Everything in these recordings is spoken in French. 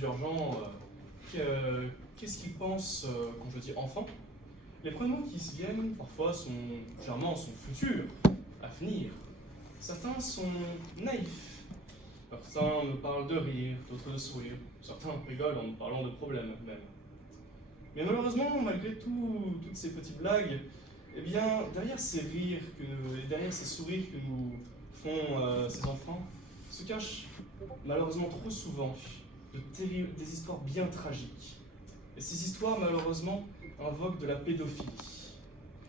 plusieurs gens qu'est-ce qu'ils pensent quand je dis enfant. Les premiers mots qui se viennent parfois généralement sont futurs, à venir. Certains sont naïfs. Certains me parlent de rire, d'autres de sourire. Certains rigolent en me parlant de problèmes même. Mais malheureusement, malgré toutes ces petites blagues, eh bien, derrière ces rires, derrière ces sourires que nous font ces enfants, se cachent malheureusement trop souvent des histoires bien tragiques. Et ces histoires, malheureusement, invoquent de la pédophilie.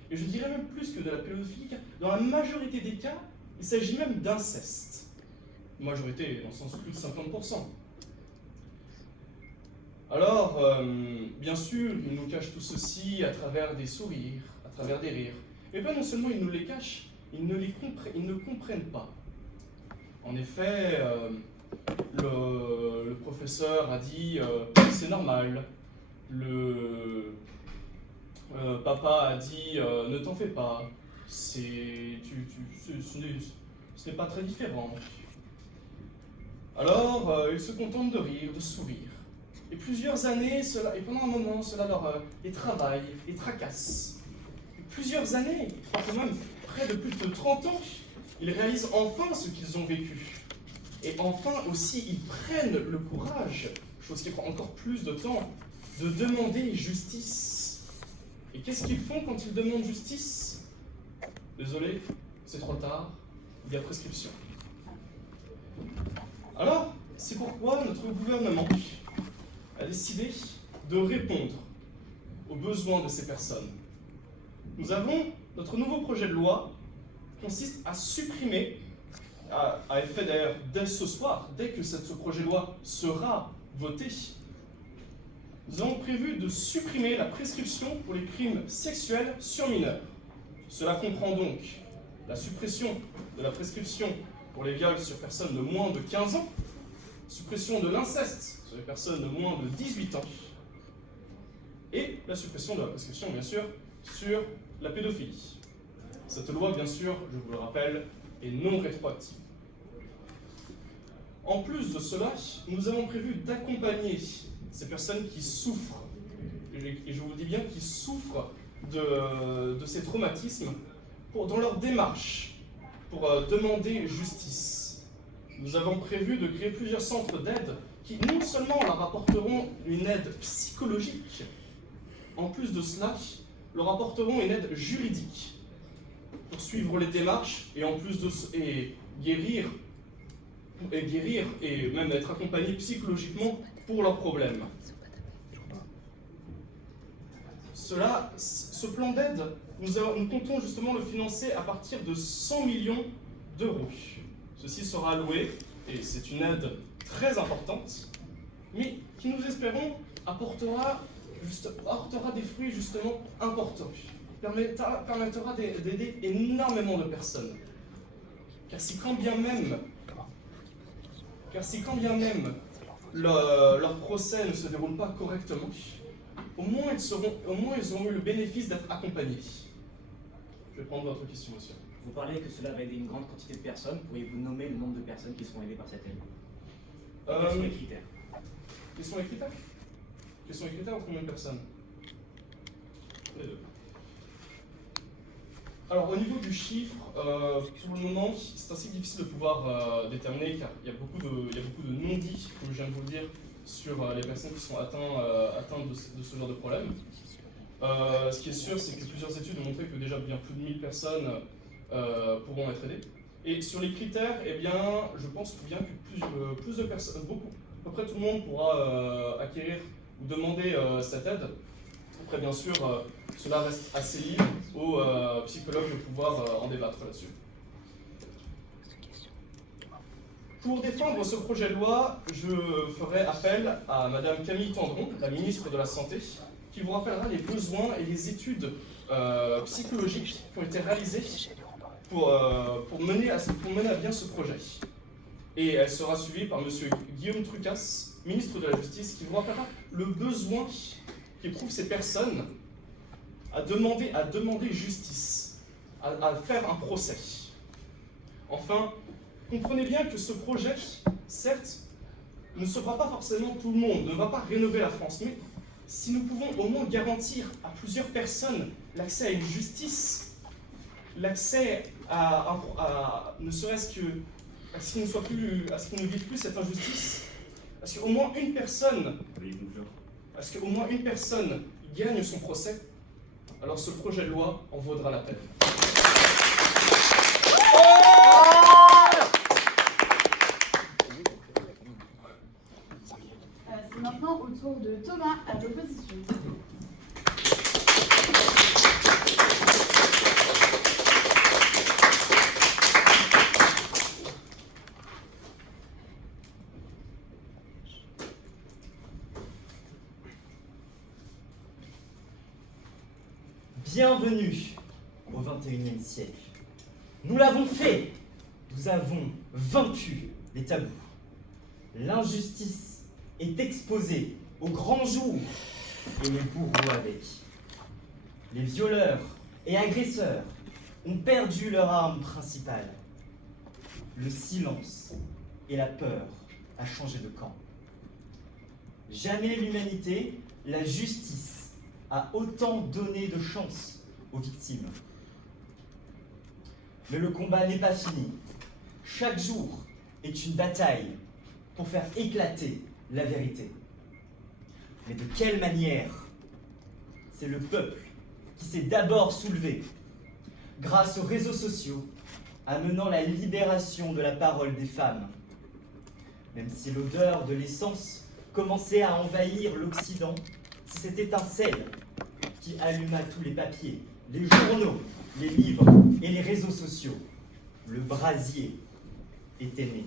Et je dirais même plus que de la pédophilie, car dans la majorité des cas, il s'agit même d'inceste. Majorité, dans le sens plus de 50%. Alors, bien sûr, ils nous cachent tout ceci à travers des sourires, à travers des rires. Mais pas non seulement ils nous les cachent, ils ne comprennent pas. En effet, le professeur a dit c'est normal. Le papa a dit ne t'en fais pas. Ce n'est pas très différent. Alors, ils se contentent de rire, de sourire. Et plusieurs années, et pendant un moment, cela les travaille, les tracasse. Et plusieurs années, parfois même près de plus de 30 ans, ils réalisent enfin ce qu'ils ont vécu. Et enfin aussi, ils prennent le courage, chose qui prend encore plus de temps, de demander justice. Et qu'est-ce qu'ils font quand ils demandent justice? Désolé, c'est trop tard, il y a prescription. Alors, c'est pourquoi notre gouvernement a décidé de répondre aux besoins de ces personnes. Notre nouveau projet de loi consiste à supprimer, à effet d'ailleurs dès ce soir, dès que ce projet de loi sera voté, nous avons prévu de supprimer la prescription pour les crimes sexuels sur mineurs. Cela comprend donc la suppression de la prescription pour les viols sur personnes de moins de 15 ans, suppression de l'inceste sur les personnes de moins de 18 ans, et la suppression de la prescription, bien sûr, sur la pédophilie. Cette loi, bien sûr, je vous le rappelle, est non rétroactive. En plus de cela, nous avons prévu d'accompagner ces personnes qui souffrent, et je vous dis bien qui souffrent de ces traumatismes, dans leur démarche pour demander justice. Nous avons prévu de créer plusieurs centres d'aide qui non seulement leur apporteront une aide psychologique, en plus de cela, leur apporteront une aide juridique pour suivre les démarches et en plus de guérir et même être accompagnés psychologiquement pour leurs problèmes. Ce plan d'aide, nous comptons justement le financer à partir de 100 millions d'euros. Ceci sera alloué, et c'est une aide très importante, mais qui nous espérons apportera des fruits justement importants, permettra d'aider énormément de personnes. Car si quand bien même leur procès ne se déroule pas correctement, au moins ils auront eu le bénéfice d'être accompagnés. Je vais prendre votre question, monsieur. Vous parlez que cela va aider une grande quantité de personnes. Pourriez-vous nommer le nombre de personnes qui seront aidées par cette aide? Quels sont les critères? Quels sont les critères? Quels sont les critères ou combien de personnes? Les deux. Alors, au niveau du chiffre, pour le moment, c'est assez difficile de pouvoir déterminer car il y a beaucoup de non-dits, comme je viens de vous le dire, sur les personnes qui sont atteintes de ce genre de problème. Ce qui est sûr, c'est que plusieurs études ont montré que déjà bien plus de 1000 personnes pourront être aidées. Et sur les critères, eh bien, je pense bien que plus de personnes, à peu près tout le monde pourra acquérir ou demander cette aide. Après, bien sûr, cela reste assez libre aux psychologues de pouvoir en débattre là-dessus. Pour défendre ce projet de loi, je ferai appel à Madame Camille Tendron, la ministre de la Santé, qui vous rappellera les besoins et les études psychologiques qui ont été réalisées pour mener à bien ce projet. Et elle sera suivie par M. Guillaume Trucas, ministre de la Justice, qui vous rappellera le besoin qu'éprouvent ces personnes à demander justice, à faire un procès. Enfin, comprenez bien que ce projet, certes, ne sauvera pas forcément tout le monde, ne va pas rénover la France, mais si nous pouvons au moins garantir à plusieurs personnes l'accès à une justice, l'accès ne serait-ce que à ce qu'il ne soit plus, à ce qu'il ne vive plus cette injustice, à ce qu'au moins une personne, gagne son procès, alors ce projet de loi en vaudra la peine. C'est maintenant au tour de Thomas à l'opposition. Bienvenue au XXIe siècle. Nous l'avons fait. Nous avons vaincu les tabous. L'injustice est exposée au grand jour et les bourreaux avec. Les violeurs et agresseurs ont perdu leur arme principale. Le silence et la peur a changé de camp. Jamais l'humanité, la justice, a autant donné de chance aux victimes. Mais le combat n'est pas fini. Chaque jour est une bataille pour faire éclater la vérité. Mais de quelle manière? C'est le peuple qui s'est d'abord soulevé, grâce aux réseaux sociaux, amenant la libération de la parole des femmes. Même si l'odeur de l'essence commençait à envahir l'Occident, c'est cette étincelle qui alluma tous les papiers, les journaux, les livres et les réseaux sociaux. Le brasier était né.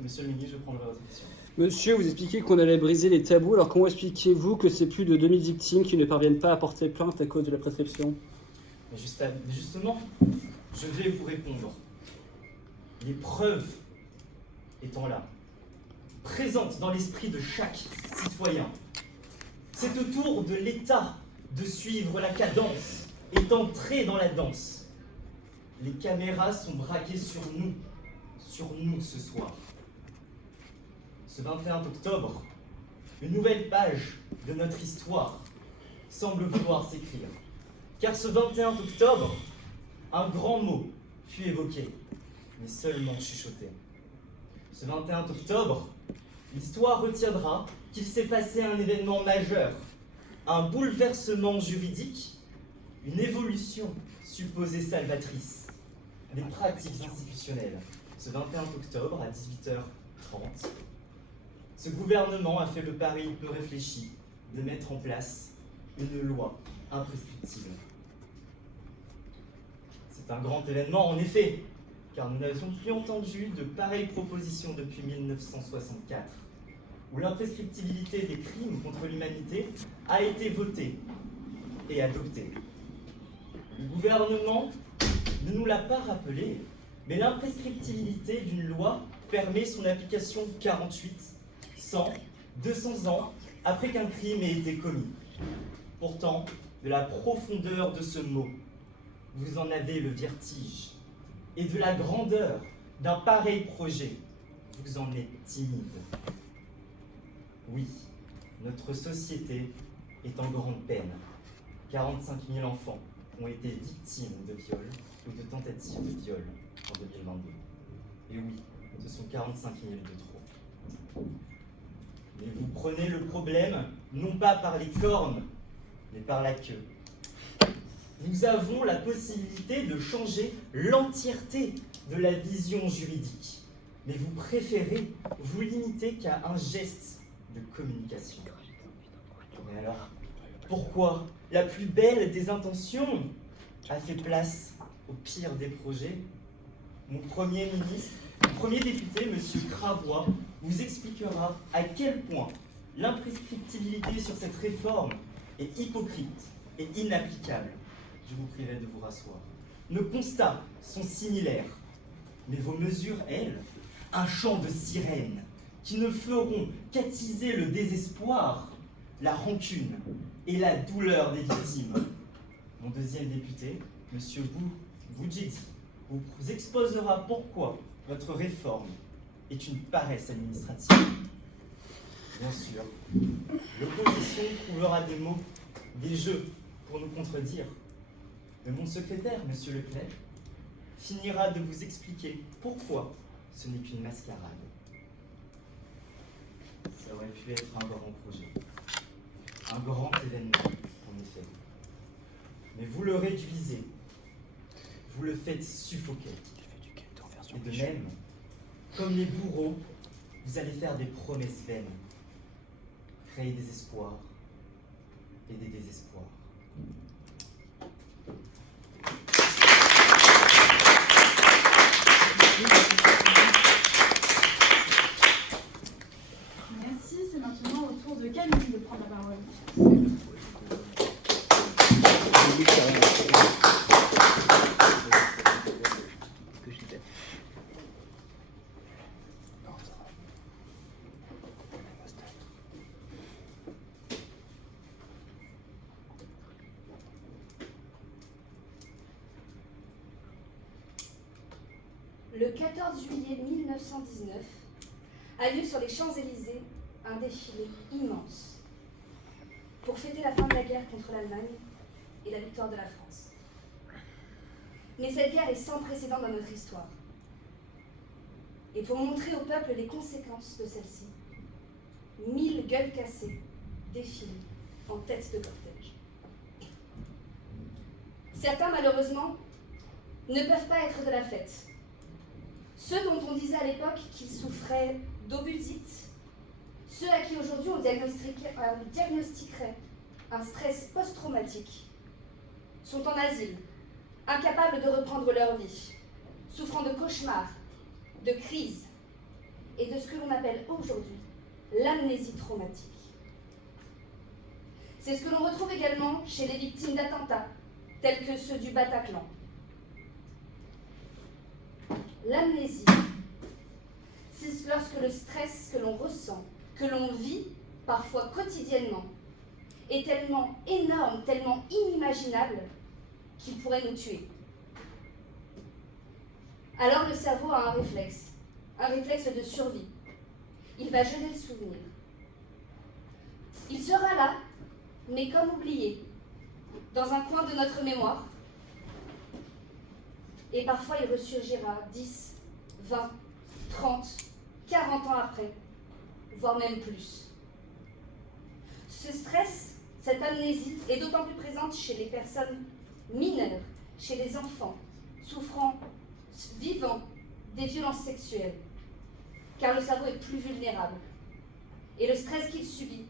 Monsieur le ministre, je prends votre question. Monsieur, vous expliquez qu'on allait briser les tabous, alors comment expliquez-vous que c'est plus de 2000 victimes qui ne parviennent pas à porter plainte à cause de la prescription? Justement, je vais vous répondre. Les preuves étant là, présentes dans l'esprit de chaque citoyen. C'est au tour de l'État de suivre la cadence et d'entrer dans la danse. Les caméras sont braquées sur nous ce soir. Ce 21 octobre, une nouvelle page de notre histoire semble vouloir s'écrire. Car ce 21 octobre, un grand mot fut évoqué, mais seulement chuchoté. Ce 21 octobre, l'histoire retiendra qu'il s'est passé un événement majeur, un bouleversement juridique, une évolution supposée salvatrice des pratiques institutionnelles. Ce 21 octobre, à 18h30, ce gouvernement a fait le pari peu réfléchi de mettre en place une loi imprescriptible. C'est un grand événement en effet, car nous n'avions plus entendu de pareilles propositions depuis 1964, où l'imprescriptibilité des crimes contre l'humanité a été votée et adoptée. Le gouvernement ne nous l'a pas rappelé, mais l'imprescriptibilité d'une loi permet son application 48, 100, 200 ans après qu'un crime ait été commis. Pourtant, de la profondeur de ce mot, vous en avez le vertige, et de la grandeur d'un pareil projet, vous en êtes timide. Oui, notre société est en grande peine. 45 000 enfants ont été victimes de viols ou de tentatives de viol en 2022. Et oui, ce sont 45 000 de trop. Mais vous prenez le problème non pas par les cornes, mais par la queue. Nous avons la possibilité de changer l'entièreté de la vision juridique. Mais vous préférez vous limiter qu'à un geste de communication. Mais alors, pourquoi la plus belle des intentions a fait place au pire des projets? Mon premier député, M. Cravoy, vous expliquera à quel point l'imprescriptibilité sur cette réforme est hypocrite et inapplicable. Je vous prierai de vous rasseoir. Nos constats sont similaires, mais vos mesures, elles, un chant de sirène qui ne feront qu'attiser le désespoir, la rancune et la douleur des victimes. Mon deuxième député, M. Boudjedi, vous exposera pourquoi votre réforme est une paresse administrative. Bien sûr, l'opposition trouvera des mots, des jeux pour nous contredire. Mais mon secrétaire, monsieur Leclerc, finira de vous expliquer pourquoi ce n'est qu'une mascarade. Ça aurait pu être un grand projet, un grand événement, en effet. Mais vous le réduisez, vous le faites suffoquer. Et de même, comme les bourreaux, vous allez faire des promesses vaines, créer des espoirs et des désespoirs. Merci, c'est maintenant au tour de Camille de prendre la parole. Le 14 juillet 1919 a lieu sur les Champs-Élysées un défilé immense pour fêter la fin de la guerre contre l'Allemagne et la victoire de la France. Mais cette guerre est sans précédent dans notre histoire. Et pour montrer au peuple les conséquences de celle-ci, 1000 gueules cassées défilent en tête de cortège. Certains, malheureusement, ne peuvent pas être de la fête. Ceux dont on disait à l'époque qu'ils souffraient d'obusite, ceux à qui aujourd'hui on diagnostiquerait un stress post-traumatique, sont en asile, incapables de reprendre leur vie, souffrant de cauchemars, de crises et de ce que l'on appelle aujourd'hui l'amnésie traumatique. C'est ce que l'on retrouve également chez les victimes d'attentats, tels que ceux du Bataclan. L'amnésie, c'est lorsque le stress que l'on ressent, que l'on vit parfois quotidiennement, est tellement énorme, tellement inimaginable qu'il pourrait nous tuer. Alors le cerveau a un réflexe de survie. Il va geler le souvenir. Il sera là, mais comme oublié, dans un coin de notre mémoire. Et parfois il ressurgira 10, 20, 30, 40 ans après, voire même plus. Ce stress, cette amnésie est d'autant plus présente chez les personnes mineures, chez les enfants, souffrant, vivant des violences sexuelles, car le cerveau est plus vulnérable et le stress qu'il subit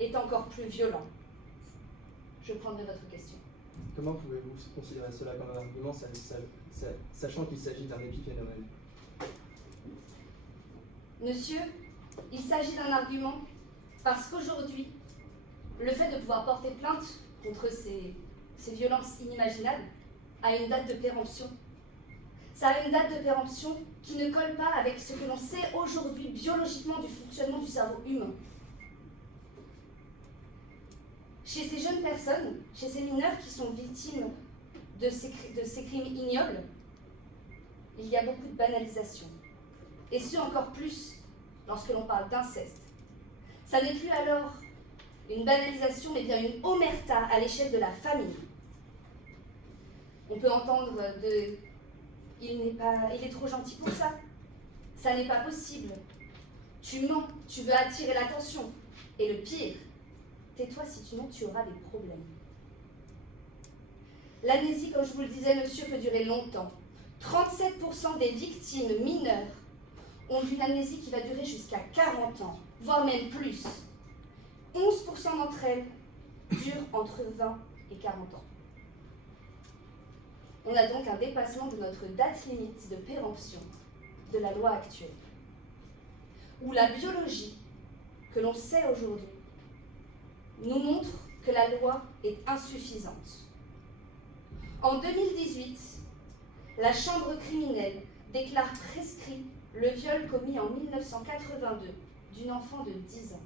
est encore plus violent. Je prendrai votre question. Comment pouvez-vous considérer cela comme un argument, sachant qu'il s'agit d'un épiphénomène? Monsieur, il s'agit d'un argument parce qu'aujourd'hui, le fait de pouvoir porter plainte contre ces violences inimaginables a une date de péremption. Ça a une date de péremption qui ne colle pas avec ce que l'on sait aujourd'hui biologiquement du fonctionnement du cerveau humain. Chez ces jeunes personnes, chez ces mineurs qui sont victimes de ces crimes ignobles, il y a beaucoup de banalisation. Et ce encore plus lorsque l'on parle d'inceste. Ça n'est plus alors une banalisation, mais bien une omerta à l'échelle de la famille. On peut entendre de « il est trop gentil pour ça »,« ça n'est pas possible »,« tu mens, tu veux attirer l'attention », et le pire, « tais-toi, si tu mens, tu auras des problèmes ». L'amnésie, comme je vous le disais, monsieur, peut durer longtemps. 37% des victimes mineures ont une amnésie qui va durer jusqu'à 40 ans, voire même plus. 11% d'entre elles durent entre 20 et 40 ans. On a donc un dépassement de notre date limite de péremption de la loi actuelle, où la biologie que l'on sait aujourd'hui nous montre que la loi est insuffisante. En 2018, la Chambre criminelle déclare prescrit le viol commis en 1982 d'une enfant de 10 ans.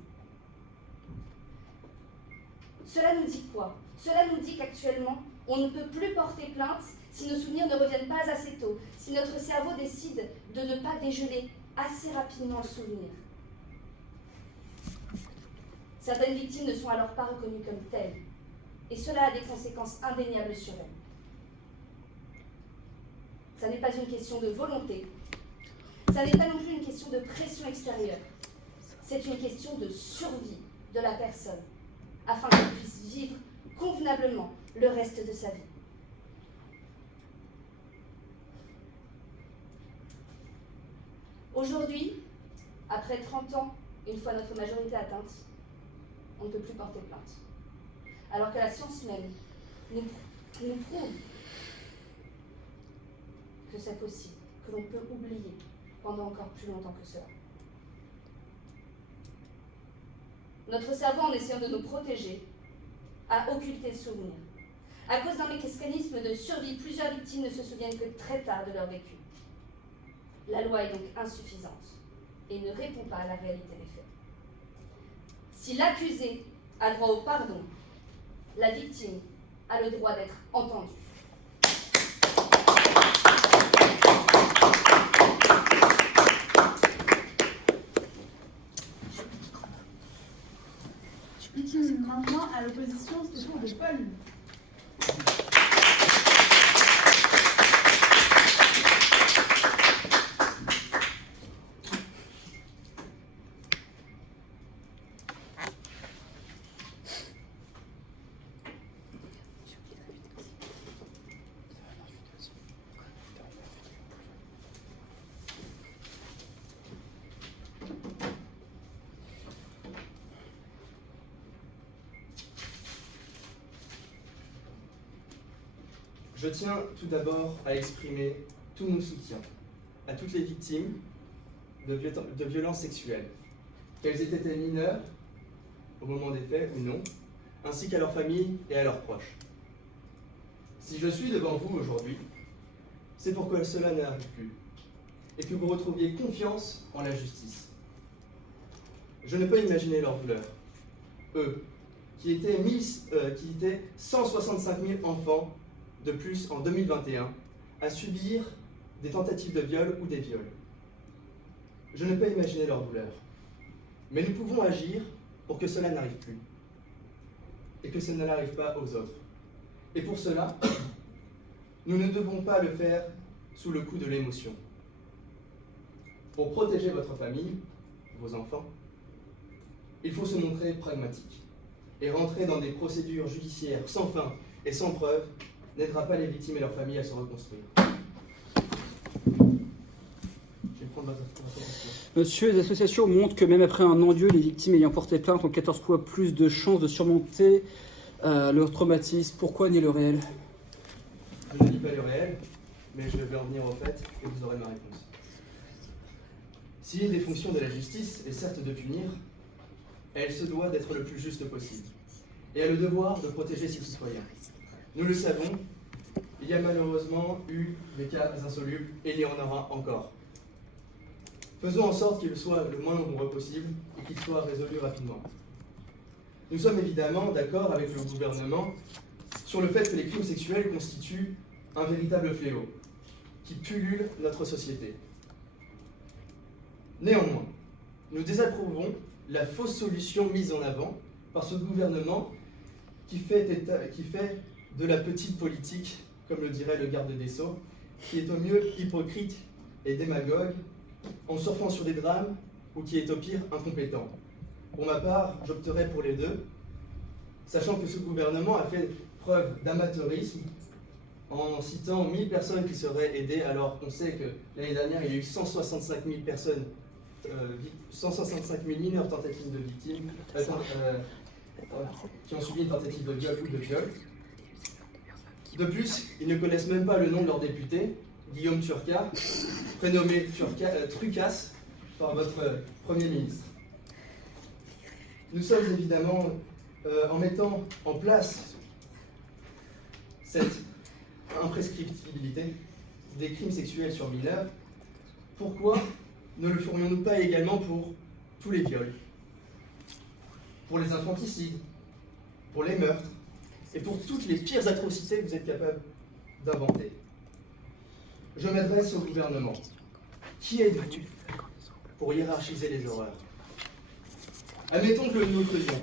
Cela nous dit quoi? Cela nous dit qu'actuellement, on ne peut plus porter plainte si nos souvenirs ne reviennent pas assez tôt, si notre cerveau décide de ne pas dégeler assez rapidement le souvenir. Certaines victimes ne sont alors pas reconnues comme telles, et cela a des conséquences indéniables sur elles. Ça n'est pas une question de volonté, ça n'est pas non plus une question de pression extérieure, c'est une question de survie de la personne, afin qu'elle puisse vivre convenablement le reste de sa vie. Aujourd'hui, après 30 ans, une fois notre majorité atteinte, on ne peut plus porter plainte. Alors que la science même nous prouve que c'est possible, que l'on peut oublier pendant encore plus longtemps que cela. Notre cerveau, en essayant de nous protéger, a occulté le souvenir. À cause d'un mécanisme de survie, plusieurs victimes ne se souviennent que très tard de leur vécu. La loi est donc insuffisante et ne répond pas à la réalité des faits. Si l'accusé a droit au pardon, la victime a le droit d'être entendue. Maintenant, à l'opposition, c'est au tour de Paul. Je tiens tout d'abord à exprimer tout mon soutien à toutes les victimes de violences sexuelles, qu'elles aient été mineures au moment des faits ou non, ainsi qu'à leurs familles et à leurs proches. Si je suis devant vous aujourd'hui, c'est pour que cela n'arrive plus et que vous retrouviez confiance en la justice. Je ne peux imaginer leur douleur, eux, qui étaient 165 000 enfants de plus en 2021 à subir des tentatives de viol ou des viols. Je ne peux imaginer leur douleur, mais nous pouvons agir pour que cela n'arrive plus et que cela n'arrive pas aux autres. Et pour cela, nous ne devons pas le faire sous le coup de l'émotion. Pour protéger votre famille, vos enfants, il faut se montrer pragmatique et rentrer dans des procédures judiciaires sans fin et sans preuve n'aidera pas les victimes et leurs familles à se reconstruire. Je vais prendre votre question. Monsieur, les associations montrent que même après un non-lieu, les victimes ayant porté plainte ont 14 fois plus de chances de surmonter leur traumatisme. Pourquoi nier le réel? Je ne dis pas le réel, mais je vais en venir au fait et vous aurez ma réponse. Si une des fonctions de la justice est certes de punir, elle se doit d'être le plus juste possible et a le devoir de protéger ses citoyens. Nous le savons, il y a malheureusement eu des cas insolubles et il y en aura encore. Faisons en sorte qu'ils soient le moins nombreux possible et qu'ils soient résolus rapidement. Nous sommes évidemment d'accord avec le gouvernement sur le fait que les crimes sexuels constituent un véritable fléau qui pullule notre société. Néanmoins, nous désapprouvons la fausse solution mise en avant par ce gouvernement qui fait de la petite politique, comme le dirait le garde des Sceaux, qui est au mieux hypocrite et démagogue, en surfant sur des drames, ou qui est au pire incompétent. Pour ma part, j'opterai pour les deux, sachant que ce gouvernement a fait preuve d'amateurisme en citant 1000 personnes qui seraient aidées, alors qu'on sait que l'année dernière, il y a eu 165 000 personnes, 165 000 mineurs tentatives de victimes, qui ont subi une tentative de viol ou de viol. De plus, ils ne connaissent même pas le nom de leur député, Guillaume Turca, prénommé Trucasse par votre Premier ministre. Nous sommes évidemment, en mettant en place cette imprescriptibilité des crimes sexuels sur mineurs, pourquoi ne le ferions-nous pas également pour tous les viols, pour les infanticides, pour les meurtres, et pour toutes les pires atrocités que vous êtes capables d'inventer? Je m'adresse au gouvernement. Qui êtes-vous pour hiérarchiser les horreurs. Admettons que nous le faisions.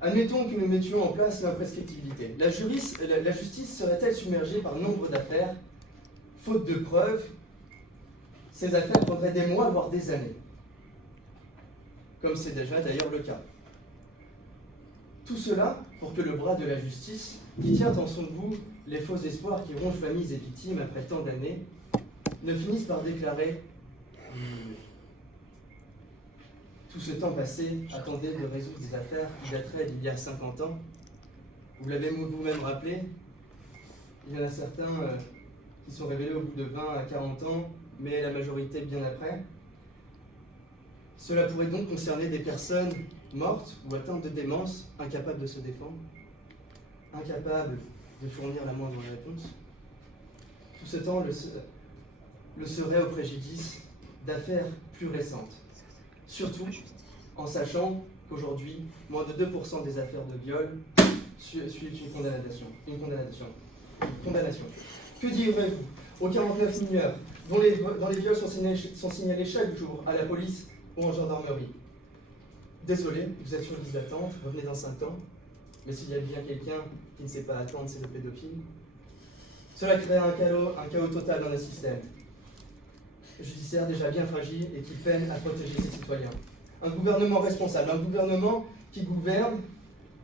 Admettons que nous mettions en place l'imprescriptibilité. La justice serait-elle submergée par nombre d'affaires, faute de preuves? Ces affaires prendraient des mois, voire des années. Comme c'est déjà d'ailleurs le cas. Tout cela pour que le bras de la justice, qui tient en son bout les faux espoirs qui rongent familles et victimes après tant d'années, ne finisse par déclarer tout ce temps passé attendait de résoudre des affaires qui dateraient d'il y a 50 ans. Vous l'avez vous-même rappelé, il y en a certains qui sont révélés au bout de 20 à 40 ans, mais la majorité bien après. Cela pourrait donc concerner des personnes mortes ou atteintes de démence, incapables de se défendre, incapables de fournir la moindre réponse. Tout ce temps le serait au préjudice d'affaires plus récentes. Surtout en sachant qu'aujourd'hui, moins de 2% des affaires de viol suivent une condamnation. Que direz-vous aux 49 mineurs dont les viols sont signalés chaque jour à la police ou en gendarmerie? Désolé, vous êtes sur liste d'attente, revenez dans 5 ans, mais s'il y a bien quelqu'un qui ne sait pas attendre, c'est le pédophile. Cela crée un chaos total dans le système judiciaire déjà bien fragile et qui peine à protéger ses citoyens. Un gouvernement responsable, un gouvernement qui gouverne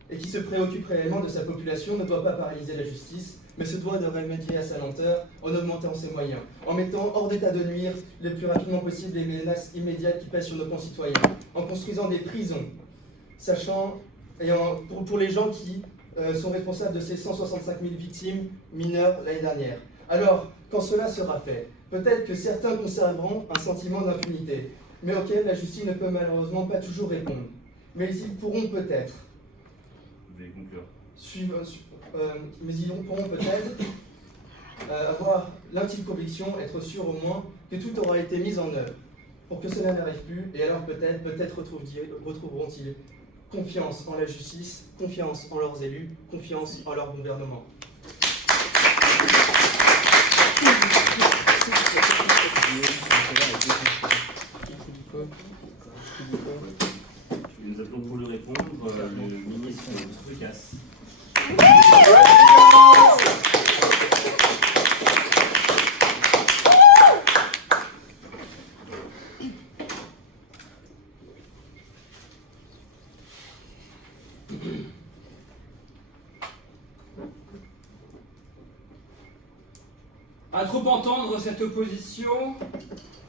et qui se préoccupe réellement de sa population ne doit pas paralyser la justice, mais se doit de remédier à sa lenteur en augmentant ses moyens, en mettant hors d'état de nuire le plus rapidement possible les menaces immédiates qui pèsent sur nos concitoyens, en construisant des prisons, pour les gens qui sont responsables de ces 165 000 victimes mineures l'année dernière. Alors, quand cela sera fait, peut-être que certains conserveront un sentiment d'impunité, mais auquel la justice ne peut malheureusement pas toujours répondre. Mais ils pourront peut-être. Vous allez conclure. Ils pourront peut-être avoir l'intime conviction, être sûr au moins que tout aura été mis en œuvre pour que cela n'arrive plus, et alors peut-être retrouveront-ils confiance en la justice, confiance en leurs élus, confiance en leur gouvernement. Nous appelons pour lui répondre le ministre Trucas. À trop entendre cette opposition,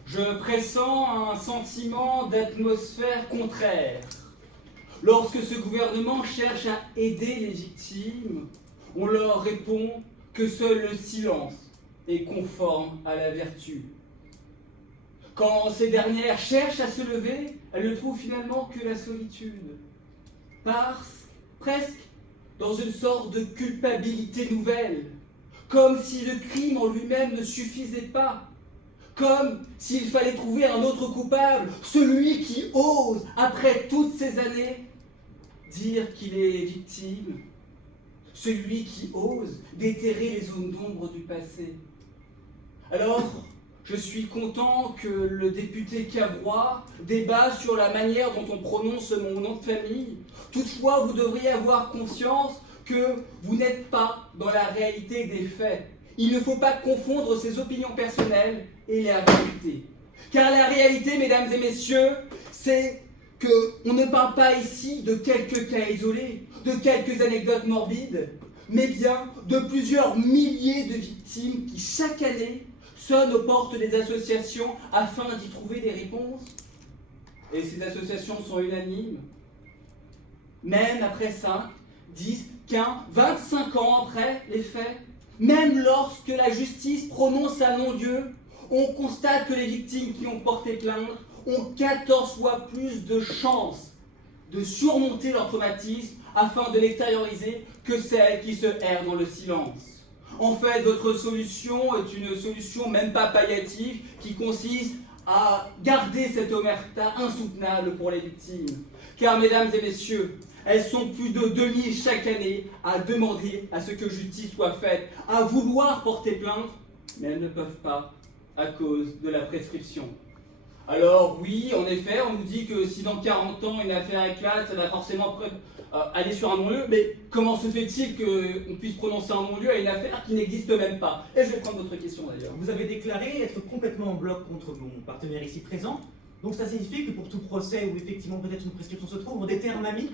je pressens un sentiment d'atmosphère contraire. Lorsque ce gouvernement cherche à aider les victimes, on leur répond que seul le silence est conforme à la vertu. Quand ces dernières cherchent à se lever, elles ne trouvent finalement que la solitude. Presque dans une sorte de culpabilité nouvelle, comme si le crime en lui-même ne suffisait pas, comme s'il fallait trouver un autre coupable, celui qui ose, après toutes ces années, dire qu'il est victime, celui qui ose déterrer les zones d'ombre du passé. Alors, je suis content que le député Cavrois débat sur la manière dont on prononce mon nom de famille. Toutefois, vous devriez avoir conscience que vous n'êtes pas dans la réalité des faits. Il ne faut pas confondre ses opinions personnelles et la réalité. Car la réalité, mesdames et messieurs, c'est qu'on ne parle pas ici de quelques cas isolés, de quelques anecdotes morbides, mais bien de plusieurs milliers de victimes qui, chaque année, sonnent aux portes des associations afin d'y trouver des réponses. Et ces associations sont unanimes. Même après 5, 10, 15, 25 ans après les faits, même lorsque la justice prononce un non-lieu, on constate que les victimes qui ont porté plainte ont 14 fois plus de chances de surmonter leur traumatisme afin de l'extérioriser que celles qui se errent dans le silence. En fait, votre solution est une solution même pas palliative qui consiste à garder cette omerta insoutenable pour les victimes. Car, mesdames et messieurs, elles sont plus de 2000 chaque année à demander à ce que justice soit faite, à vouloir porter plainte, mais elles ne peuvent pas à cause de la prescription. Alors oui, en effet, on nous dit que si dans 40 ans une affaire éclate, ça va forcément aller sur un non-lieu, mais comment se fait-il qu'on puisse prononcer un non-lieu à une affaire qui n'existe même pas? Et je vais prendre votre question d'ailleurs. Vous avez déclaré être complètement en bloc contre mon partenaire ici présent. Donc ça signifie que pour tout procès où effectivement peut-être une prescription se trouve, on déterre un ami?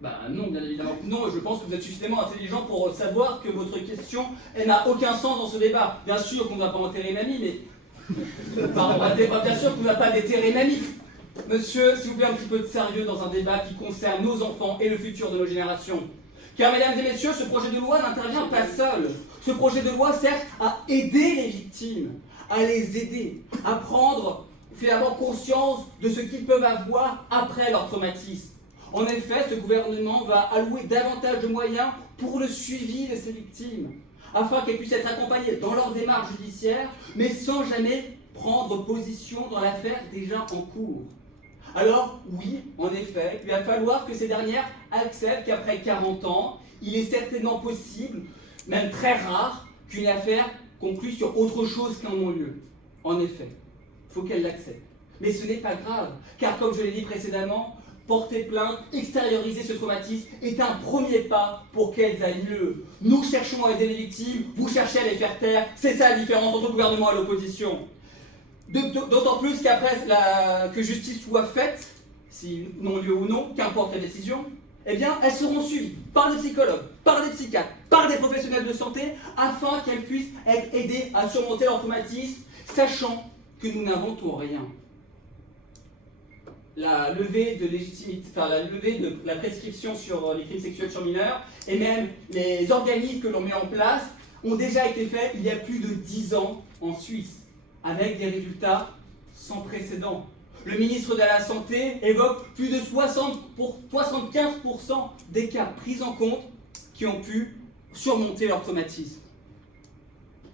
Bah non, bien évidemment. Non, je pense que vous êtes suffisamment intelligent pour savoir que votre question, elle n'a aucun sens dans ce débat. Bien sûr qu'on ne va pas enterrer mamie, mais... Pardon, bien sûr qu'on ne va pas déterrer mamie. Monsieur, s'il vous plaît, un petit peu de sérieux dans un débat qui concerne nos enfants et le futur de nos générations. Car, mesdames et messieurs, ce projet de loi n'intervient pas seul. Ce projet de loi sert à aider les victimes, à les aider, à prendre finalement conscience de ce qu'ils peuvent avoir après leur traumatisme. En effet, ce gouvernement va allouer davantage de moyens pour le suivi de ces victimes, afin qu'elles puissent être accompagnées dans leur démarche judiciaire, mais sans jamais prendre position dans l'affaire déjà en cours. Alors, oui, en effet, il va falloir que ces dernières acceptent qu'après 40 ans, il est certainement possible, même très rare, qu'une affaire conclue sur autre chose qu'un non-lieu. En effet, il faut qu'elles l'acceptent. Mais ce n'est pas grave, car comme je l'ai dit précédemment, porter plainte, extérioriser ce traumatisme est un premier pas pour qu'elles aillent mieux. Nous cherchons à aider les victimes, vous cherchez à les faire taire, c'est ça la différence entre le gouvernement et l'opposition. D'autant plus qu'après que justice soit faite, si non-lieu ou non, qu'importe la décision, eh bien, elles seront suivies par des psychologues, par des psychiatres, par des professionnels de santé, afin qu'elles puissent être aidées à surmonter leur traumatisme, sachant que nous n'inventons rien. La levée de légitimité, enfin la levée de la prescription sur les crimes sexuels sur mineurs, et même les organismes que l'on met en place, ont déjà été faits il y a plus de 10 ans en Suisse, avec des résultats sans précédent. Le ministre de la Santé évoque plus de 75% des cas pris en compte qui ont pu surmonter leur traumatisme.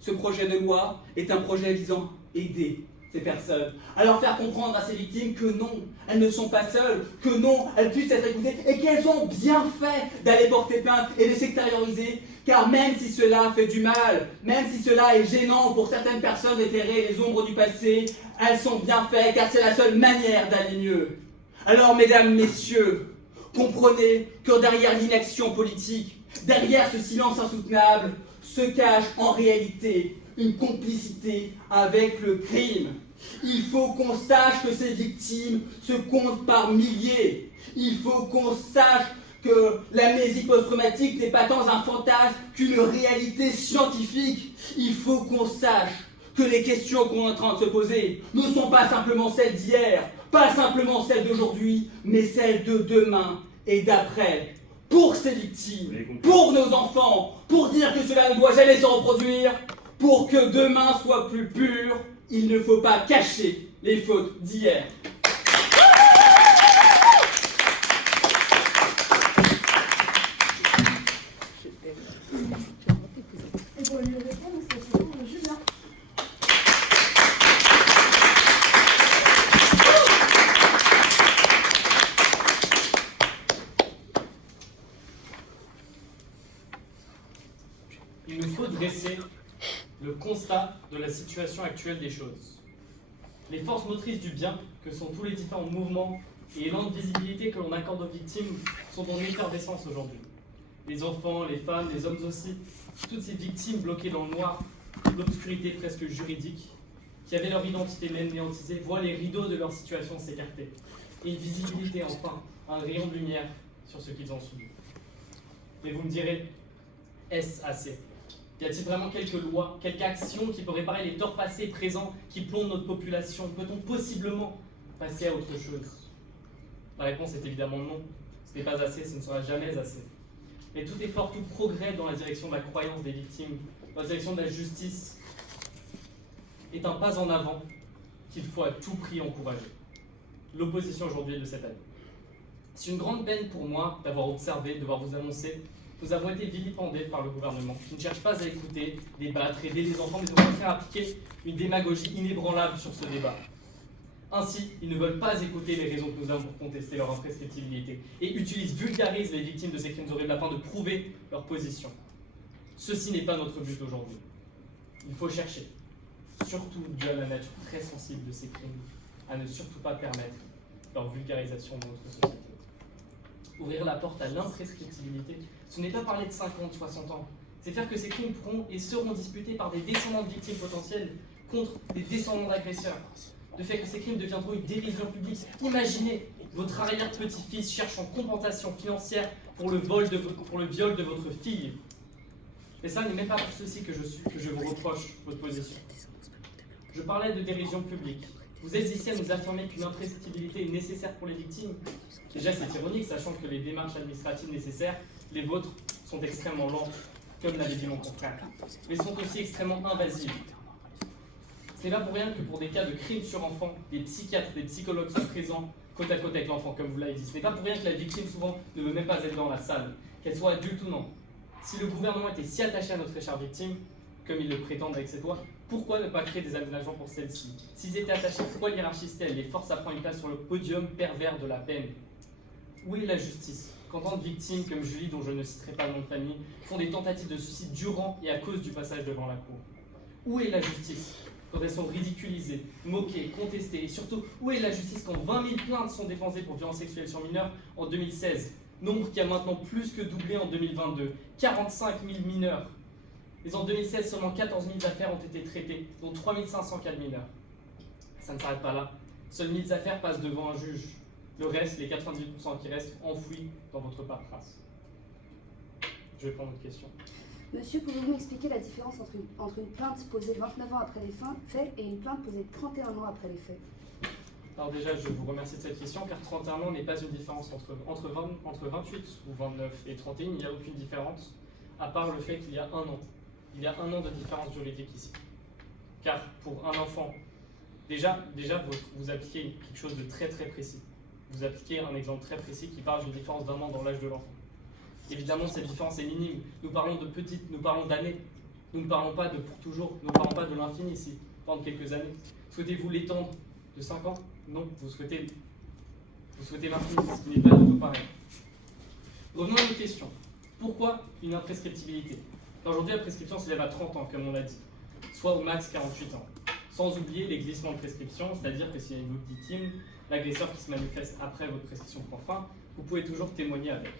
Ce projet de loi est un projet visant à aider ces personnes, à leur faire comprendre à ces victimes que non, elles ne sont pas seules, que non, elles puissent être écoutées et qu'elles ont bien fait d'aller porter plainte et de s'extérioriser, car même si cela fait du mal, même si cela est gênant pour certaines personnes d'éterrer les ombres du passé, elles sont bien faites car c'est la seule manière d'aller mieux. Alors mesdames, messieurs, comprenez que derrière l'inaction politique, derrière ce silence insoutenable, se cache en réalité une complicité avec le crime. Il faut qu'on sache que ces victimes se comptent par milliers. Il faut qu'on sache que l'amnésie post-traumatique n'est pas tant un fantasme qu'une réalité scientifique. Il faut qu'on sache que les questions qu'on est en train de se poser ne sont pas simplement celles d'hier, pas simplement celles d'aujourd'hui, mais celles de demain et d'après. Pour ces victimes, pour nos enfants, pour dire que cela ne doit jamais se reproduire, pour que demain soit plus pur, il ne faut pas cacher les fautes d'hier. Et pour lui répondre, c'est Julien. Il nous faut dresser le constat de la situation actuelle des choses. Les forces motrices du bien, que sont tous les différents mouvements et élans de visibilité que l'on accorde aux victimes, sont en effervescence aujourd'hui. Les enfants, les femmes, les hommes aussi, toutes ces victimes bloquées dans le noir, l'obscurité presque juridique, qui avaient leur identité même néantisée, voient les rideaux de leur situation s'écarter. Et une visibilité enfin, un rayon de lumière sur ce qu'ils ont subi. Mais vous me direz, est-ce assez ? Y a-t-il vraiment quelques lois, quelques actions qui peuvent réparer les torts passés et présents qui plongent notre population? Peut-on possiblement passer à autre chose? La réponse est évidemment non. Ce n'est pas assez, ce ne sera jamais assez. Et tout effort, tout progrès dans la direction de la croyance des victimes, dans la direction de la justice, est un pas en avant qu'il faut à tout prix encourager. L'opposition aujourd'hui est de cette année. C'est une grande peine pour moi d'avoir observé, de devoir vous annoncer. Nous avons été vilipendés par le gouvernement qui ne cherche pas à écouter, débattre, aider les enfants, mais au contraire appliquer une démagogie inébranlable sur ce débat. Ainsi, ils ne veulent pas écouter les raisons que nous avons pour contester leur imprescriptibilité et vulgarisent les victimes de ces crimes horribles afin de prouver leur position. Ceci n'est pas notre but aujourd'hui. Il faut chercher, surtout dû à la nature très sensible de ces crimes, à ne surtout pas permettre leur vulgarisation dans notre société. Ouvrir la porte à l'imprescriptibilité, ce n'est pas parler de 50, 60 ans, c'est faire que ces crimes pourront et seront disputés par des descendants de victimes potentielles contre des descendants d'agresseurs. De fait que ces crimes deviendront une dérision publique. Imaginez votre arrière-petit-fils cherchant compensation financière pour le viol de votre fille. Et ça n'est même pas pour ceci que je vous reproche votre position. Je parlais de dérision publique. Vous êtes ici à nous affirmer qu'une imprescriptibilité est nécessaire pour les victimes. Déjà, c'est ironique, sachant que les démarches administratives nécessaires, les vôtres, sont extrêmement lentes, comme l'avait dit mon confrère, mais sont aussi extrêmement invasives. Ce n'est pas pour rien que pour des cas de crimes sur enfants, des psychiatres, des psychologues sont présents côte à côte avec l'enfant, comme vous l'avez dit. Ce n'est pas pour rien que la victime, souvent, ne veut même pas être dans la salle, qu'elle soit adulte ou non. Si le gouvernement était si attaché à notre chère victime, comme ils le prétendent avec cette loi, pourquoi ne pas créer des aménagements pour celle-ci? S'ils étaient attachés, pourquoi hiérarchisent-elles les forces à prendre une place sur le podium pervers de la peine? Où est la justice quand tant de victimes comme Julie, dont je ne citerai pas le nom de famille, font des tentatives de suicide durant et à cause du passage devant la cour? Où est la justice quand elles sont ridiculisées, moquées, contestées? Et surtout, où est la justice quand 20 000 plaintes sont déposées pour violences sexuelles sur mineurs en 2016, nombre qui a maintenant plus que doublé en 2022, 45 000 mineurs. Mais en 2016, seulement 14 000 affaires ont été traitées, dont 3 500 cas de mineurs. Ça ne s'arrête pas là. Seules 1000 affaires passent devant un juge. Le reste, les 98% qui restent, enfouis dans votre paperasse. Je vais prendre une question. Monsieur, pouvez-vous m'expliquer la différence entre une plainte posée 29 ans après les faits et une plainte posée 31 ans après les faits? Alors déjà, je vous remercie de cette question, car 31 ans n'est pas une différence entre 28 ou 29 et 31, il n'y a aucune différence, à part le fait qu'il y a un an. Il y a un an de différence juridique ici. Car pour un enfant, déjà vous appliquez quelque chose de très très précis. Vous appliquez un exemple très précis qui parle d'une différence d'un an dans l'âge de l'enfant. Évidemment, cette différence est minime. Nous parlons de petites, nous parlons d'années. Nous ne parlons pas de pour toujours, nous ne parlons pas de l'infini ici, pendant quelques années. Souhaitez-vous l'étendre de 5 ans? Non, vous souhaitez l'infini, ce qui n'est pas du tout pareil. Revenons à nos questions. Pourquoi une imprescriptibilité? Aujourd'hui, la prescription s'élève à 30 ans, comme on l'a dit, soit au max 48 ans. Sans oublier les glissements de prescription, c'est-à-dire que s'il y a une autre victime, l'agresseur qui se manifeste après votre prescription prend fin, vous pouvez toujours témoigner avec.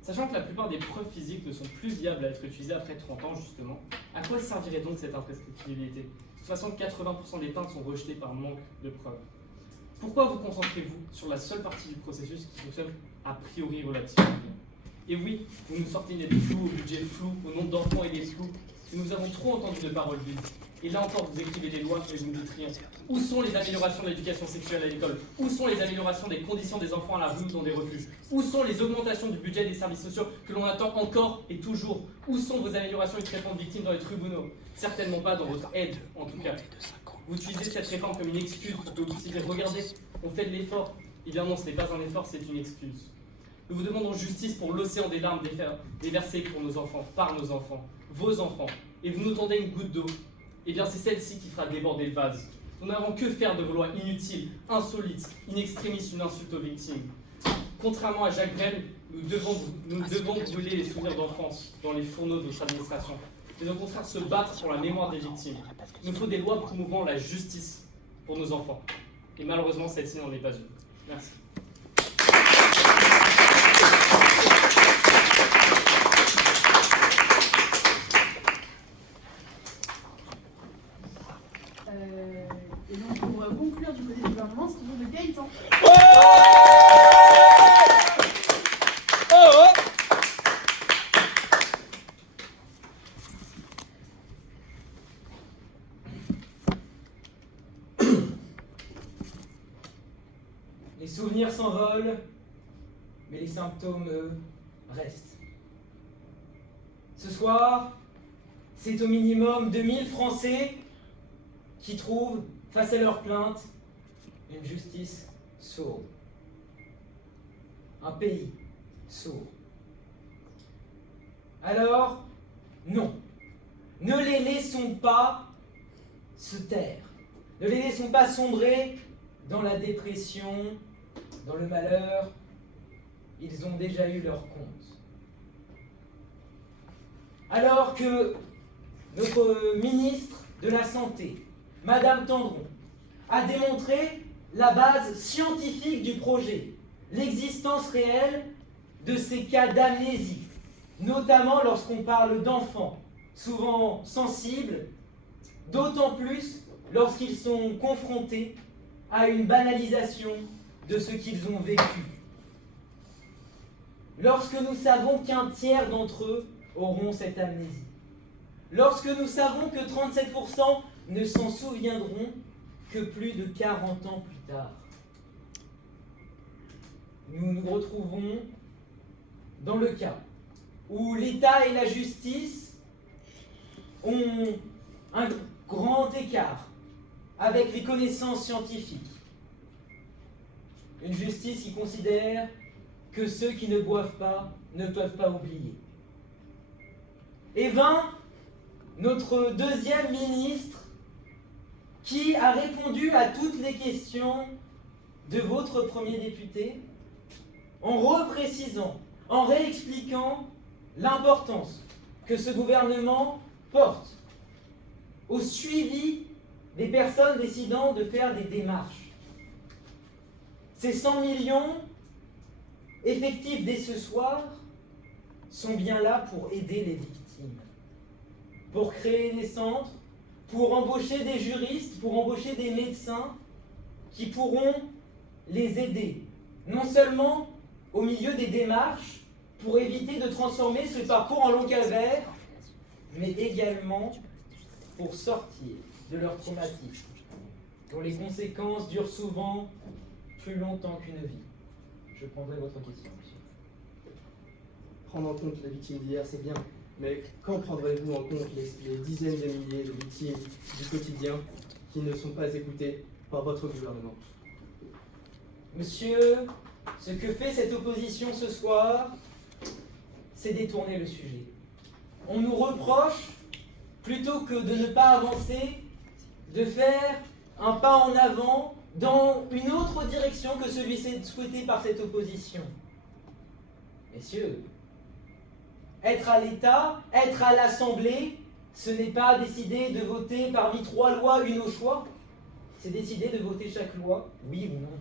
Sachant que la plupart des preuves physiques ne sont plus viables à être utilisées après 30 ans, justement, à quoi servirait donc cette imprescriptibilité? De toute façon, 80% des plaintes sont rejetées par manque de preuves. Pourquoi vous concentrez-vous sur la seule partie du processus qui fonctionne a priori relativement bien? Et oui, vous nous sortez des flous, au budget flou, au nombre d'enfants et des flous. Et nous avons trop entendu de paroles vides. Et là encore, vous écrivez des lois et vous ne dites rien. Où sont les améliorations de l'éducation sexuelle à l'école? Où sont les améliorations des conditions des enfants à la rue ou dans des refuges? Où sont les augmentations du budget des services sociaux que l'on attend encore et toujours? Où sont vos améliorations du traitement de victimes dans les tribunaux? Certainement pas dans votre aide, en tout cas. Vous utilisez cette réforme comme une excuse pour que vous puissiez regarder, on fait de l'effort. Évidemment, ce n'est pas un effort, c'est une excuse. Nous vous demandons justice pour l'océan des larmes déversées pour nos enfants, par nos enfants, vos enfants. Et vous nous tendez une goutte d'eau. Eh bien, c'est celle-ci qui fera déborder le vase. Nous n'avons que faire de vos lois inutiles, insolites, in extremis, une insulte aux victimes. Contrairement à Jacques Brel, nous devons brûler les souvenirs d'enfance dans les fourneaux de notre administration. Mais au contraire, se battre pour la mémoire des victimes. Il nous faut des lois promouvant la justice pour nos enfants. Et malheureusement, celle-ci n'en est pas une. Merci. Et donc pour conclure du côté du gouvernement, c'est toujours de Gaëtan. Les souvenirs s'envolent, mais les symptômes, eux, restent. Ce soir, c'est au minimum 2000 Français qui trouvent, face à leurs plaintes, une justice sourde. Un pays sourd. Alors, non, ne les laissons pas se taire. Ne les laissons pas sombrer dans la dépression, dans le malheur. Ils ont déjà eu leur compte. Alors que notre ministre de la Santé, Madame Tendron, à démontrer la base scientifique du projet, l'existence réelle de ces cas d'amnésie, notamment lorsqu'on parle d'enfants, souvent sensibles, d'autant plus lorsqu'ils sont confrontés à une banalisation de ce qu'ils ont vécu. Lorsque nous savons qu'un tiers d'entre eux auront cette amnésie. Lorsque nous savons que 37% ne s'en souviendront que plus de 40 ans plus tard. Nous nous retrouvons dans le cas où l'État et la justice ont un grand écart avec les connaissances scientifiques. Une justice qui considère que ceux qui ne boivent pas ne peuvent pas oublier. Et vint notre deuxième ministre qui a répondu à toutes les questions de votre premier député en reprécisant, en réexpliquant l'importance que ce gouvernement porte au suivi des personnes décidant de faire des démarches. Ces 100 millions effectifs dès ce soir sont bien là pour aider les victimes, pour créer des centres, pour embaucher des juristes, pour embaucher des médecins qui pourront les aider, non seulement au milieu des démarches, pour éviter de transformer ce parcours en long calvaire, mais également pour sortir de leur traumatisme, dont les conséquences durent souvent plus longtemps qu'une vie. Je prendrai votre question, monsieur. Prendre en compte les victimes d'hier, c'est bien, mais quand prendrez-vous en compte les dizaines de milliers de victimes du quotidien qui ne sont pas écoutées par votre gouvernement? Monsieur, ce que fait cette opposition ce soir, c'est détourner le sujet. On nous reproche, plutôt que de ne pas avancer, de faire un pas en avant dans une autre direction que celui souhaité par cette opposition. Messieurs, être à l'État, être à l'Assemblée, ce n'est pas décider de voter parmi 3 lois une au choix, c'est décider de voter chaque loi, oui ou non.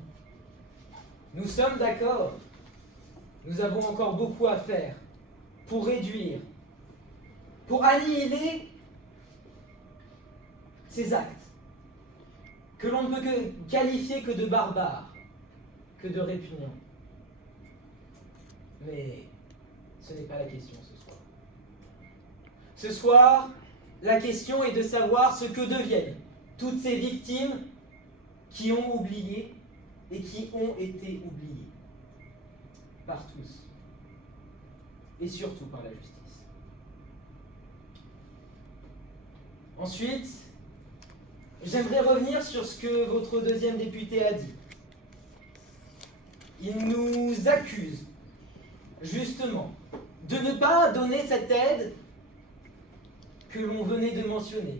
Nous sommes d'accord, nous avons encore beaucoup à faire pour réduire, pour annihiler ces actes que l'on ne peut que qualifier que de barbares, que de répugnants. Mais ce n'est pas la question ce soir. Ce soir, la question est de savoir ce que deviennent toutes ces victimes qui ont oublié et qui ont été oubliées par tous, et surtout par la justice. Ensuite, j'aimerais revenir sur ce que votre deuxième député a dit. Il nous accuse, justement, de ne pas donner cette aide que l'on venait de mentionner.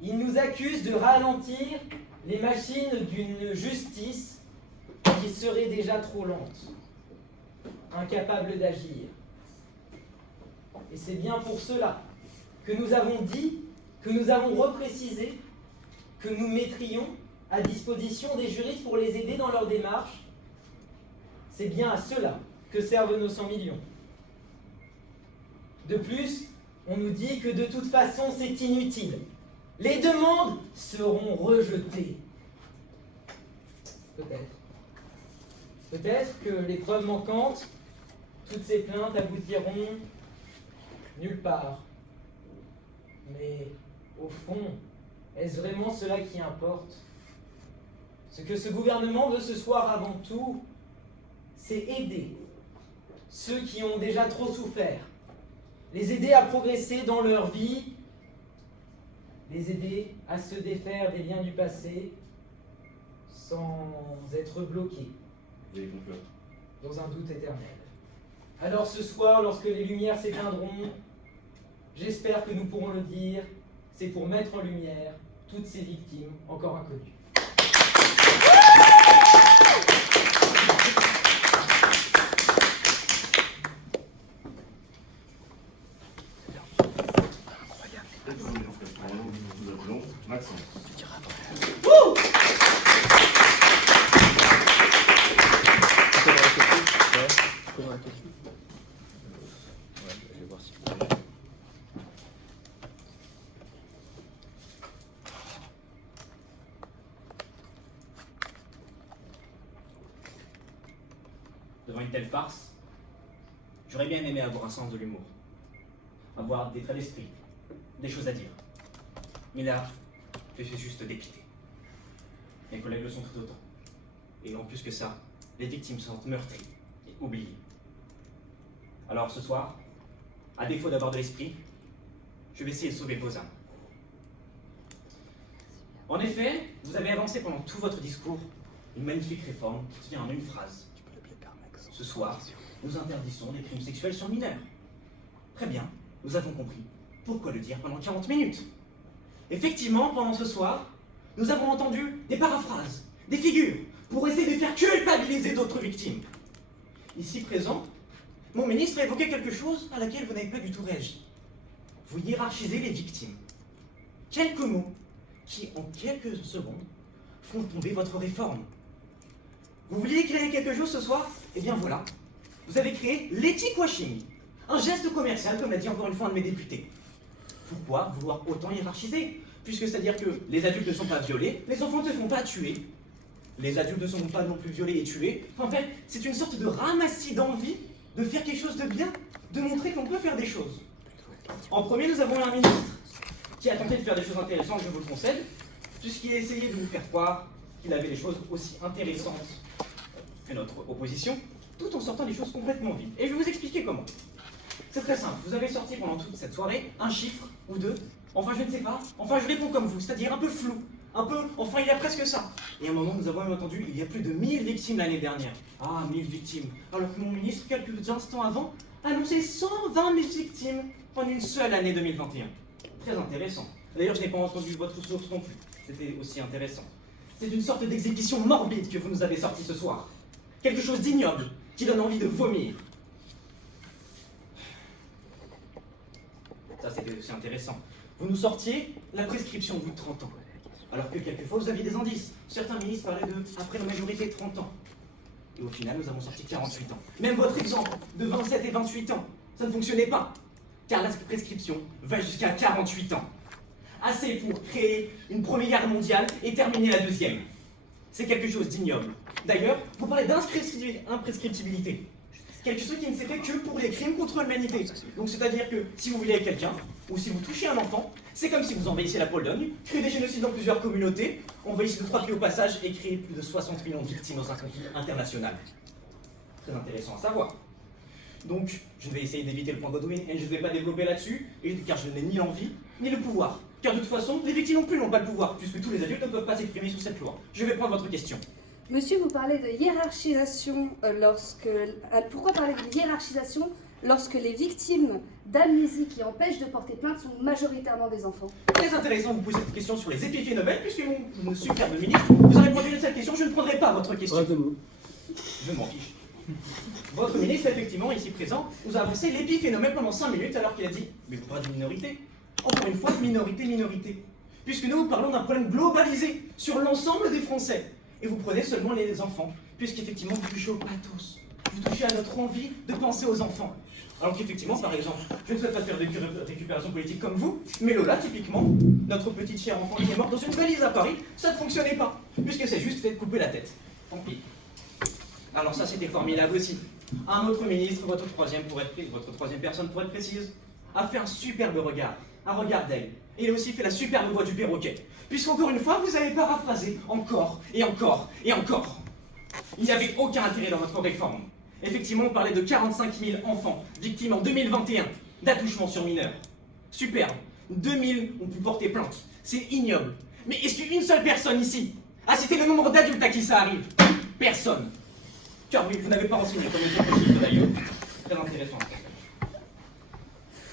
Il nous accuse de ralentir les machines d'une justice qui serait déjà trop lente, incapable d'agir. Et c'est bien pour cela que nous avons dit, que nous avons reprécisé, que nous mettrions à disposition des juristes pour les aider dans leur démarche. C'est bien à cela que servent nos 100 millions. De plus, on nous dit que de toute façon c'est inutile. Les demandes seront rejetées. Peut-être. Peut-être que les preuves manquantes, toutes ces plaintes aboutiront nulle part. Mais au fond, est-ce vraiment cela qui importe? Ce que ce gouvernement veut ce soir avant tout, c'est aider ceux qui ont déjà trop souffert, les aider à progresser dans leur vie, les aider à se défaire des liens du passé sans être bloqués dans un doute éternel. Alors ce soir, lorsque les lumières s'éteindront, j'espère que nous pourrons le dire, c'est pour mettre en lumière toutes ces victimes encore inconnues. Nous appelons Maxence. devant une telle farce, j'aurais bien aimé avoir un sens de l'humour, avoir des traits d'esprit, des choses à dire. Mais là, je suis juste dépité. Mes collègues le sont tout autant. Et en plus que ça, les victimes sont meurtries et oubliées. Alors ce soir, à défaut d'avoir de l'esprit, je vais essayer de sauver vos âmes. En effet, vous avez avancé pendant tout votre discours une magnifique réforme qui tient en une phrase. Ce soir, nous interdisons les crimes sexuels sur mineurs. Très bien, nous avons compris. Pourquoi le dire pendant 40 minutes? Effectivement, pendant ce soir, nous avons entendu des paraphrases, des figures, pour essayer de faire culpabiliser d'autres victimes. Ici présent, mon ministre a évoqué quelque chose à laquelle vous n'avez pas du tout réagi. Vous hiérarchisez les victimes. Quelques mots qui, en quelques secondes, font tomber votre réforme. Vous vouliez créer quelque chose ce soir? Eh bien voilà, vous avez créé l'éthique washing, un geste commercial, comme l'a dit encore une fois un de mes députés. Pourquoi vouloir autant hiérarchiser? Puisque c'est-à-dire que les adultes ne sont pas violés, les enfants ne se font pas tuer, les adultes ne sont pas non plus violés et tués. Enfin bref, c'est une sorte de ramassis d'envie de faire quelque chose de bien, de montrer qu'on peut faire des choses. En premier, nous avons un ministre qui a tenté de faire des choses intéressantes, je vous le concède, puisqu'il a essayé de nous faire croire qu'il avait des choses aussi intéressantes que notre opposition, tout en sortant des choses complètement vides. Et je vais vous expliquer comment. C'est très simple, vous avez sorti pendant toute cette soirée un chiffre ou deux, enfin je ne sais pas, enfin je réponds comme vous, c'est-à-dire un peu flou, un peu, enfin il y a presque ça. Et à un moment nous avons même entendu, il y a plus de 1000 victimes l'année dernière. Ah, 1000 victimes, alors que mon ministre, quelques instants avant, annonçait 120 000 victimes en une seule année 2021. Très intéressant. D'ailleurs je n'ai pas entendu votre source non plus, c'était aussi intéressant. C'est une sorte d'exhibition morbide que vous nous avez sorti ce soir. Quelque chose d'ignoble, qui donne envie de vomir. Ça, c'était aussi intéressant. Vous nous sortiez la prescription au bout de 30 ans. Alors que quelquefois, vous aviez des indices. Certains ministres parlaient de après la majorité 30 ans. Et au final, nous avons sorti 48 ans. Même votre exemple de 27 et 28 ans, ça ne fonctionnait pas. Car la prescription va jusqu'à 48 ans. Assez pour créer une première guerre mondiale et terminer la deuxième. C'est quelque chose d'ignoble. D'ailleurs, vous parlez d'imprescriptibilité. Quelque chose qui ne s'est fait que pour les crimes contre l'humanité. Donc c'est-à-dire que si vous violez quelqu'un, ou si vous touchez un enfant, c'est comme si vous envahissiez la Pologne, créez des génocides dans plusieurs communautés, envahissez 2-3 pays au passage et créez plus de 60 millions de victimes dans un conflit international. Très intéressant à savoir. Donc, je vais essayer d'éviter le point Godwin et je ne vais pas développer là-dessus, car je n'ai ni l'envie, ni le pouvoir. Car de toute façon, les victimes non plus n'ont pas le pouvoir, puisque tous les adultes ne peuvent pas s'exprimer sous cette loi. Je vais prendre votre question. Monsieur, vous parlez de hiérarchisation pourquoi parler de hiérarchisation lorsque les victimes d'amnésie qui empêchent de porter plainte sont majoritairement des enfants? Très intéressant de vous poser cette question sur les épiphénomènes, puisque mon superbe ministre vous a répondu à cette question, je ne prendrai pas votre question. Je m'en fiche. Votre ministre, effectivement, ici présent, nous a avancé l'épiphénomène pendant 5 minutes alors qu'il a dit « Mais vous parlez de minorité ». Encore une fois, minorité. Puisque nous parlons d'un problème globalisé sur l'ensemble des Français. Et vous prenez seulement les enfants, puisqu'effectivement vous touchez au pathos, vous touchez à notre envie de penser aux enfants. Alors qu'effectivement, par exemple, je ne souhaite pas faire de récupération politique comme vous, mais Lola, typiquement, notre petite chère enfant qui est morte dans une valise à Paris, ça ne fonctionnait pas, puisque c'est juste fait de couper la tête. Tant pis. Alors ça, c'était formidable aussi. Un autre ministre, votre troisième personne pour être précise, a fait un superbe regard, un regard d'aigle. Et il a aussi fait la superbe voix du perroquet. Puisqu'encore une fois, vous avez paraphrasé encore et encore et encore. Il n'y avait aucun intérêt dans votre réforme. Effectivement, on parlait de 45 000 enfants victimes en 2021 d'attouchements sur mineurs. Superbe. 2000 ont pu porter plainte. C'est ignoble. Mais est-ce qu'une seule personne ici a cité le nombre d'adultes à qui ça arrive? Personne. Car oui, vous n'avez pas renseigné combien de chiffres d'ailleurs. Très intéressant.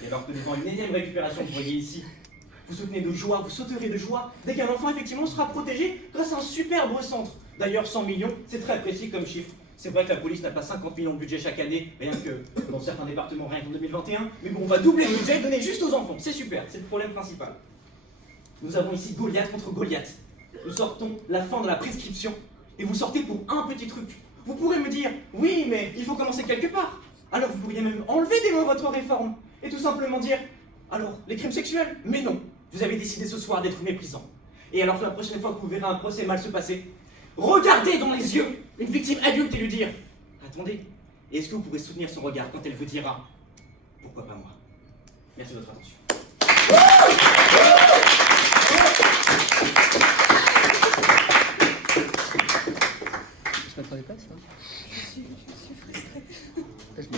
Et alors que devant une énième récupération, vous voyez ici, vous soutenez de joie, vous sauterez de joie dès qu'un enfant effectivement sera protégé grâce à un superbe centre. D'ailleurs, 100 millions, c'est très précis comme chiffre. C'est vrai que la police n'a pas 50 millions de budget chaque année, rien que dans certains départements, rien qu'en 2021. Mais bon, on va doubler le budget et donner juste aux enfants. C'est super, c'est le problème principal. Nous avons ici Goliath contre Goliath. Nous sortons la fin de la prescription et vous sortez pour un petit truc. Vous pourrez me dire, oui, mais il faut commencer quelque part. Alors vous pourriez même enlever des mots à votre réforme et tout simplement dire, alors, les crimes sexuels? Mais non, vous avez décidé ce soir d'être méprisant. Et alors la prochaine fois que vous verrez un procès mal se passer, regardez dans les yeux une victime adulte et lui dire, attendez, Et est-ce que vous pourrez soutenir son regard quand elle vous dira « Pourquoi pas moi ?» Merci de votre attention. Je m'attendais pas à ça. Je suis frustrée. Je me